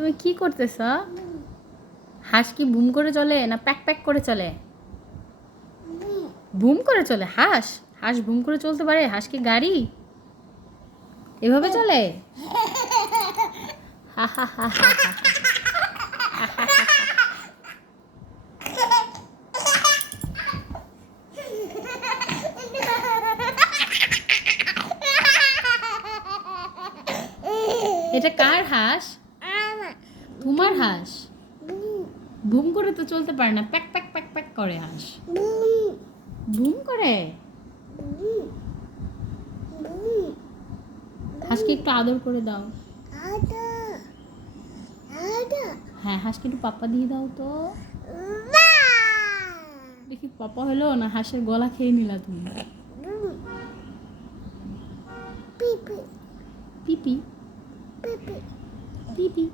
তুমি কি করতেছ? হাঁস কি বুম করে চলে না প্যাক প্যাক করে চলে? বুম করে চলে হাঁস। হাঁস বুম করে চলতে পারে? হাঁস কি গাড়ি এভাবে চলে? হা হা হা হা হা। এটা কার হাঁস? তোমার হাঁস। বুম করে তো চলতে পারে না, প্যাক প্যাক প্যাক প্যাক করে হাঁস। বুম করে? হাঁসকে একটু আদর করে দাও। হ্যাঁ, হাঁসকে একটু পাপ্পা দিয়ে দাও তো। দেখি পাপা হলো না হাঁসের গলা খেয়ে নিলা তুমি। পিপি পিপি।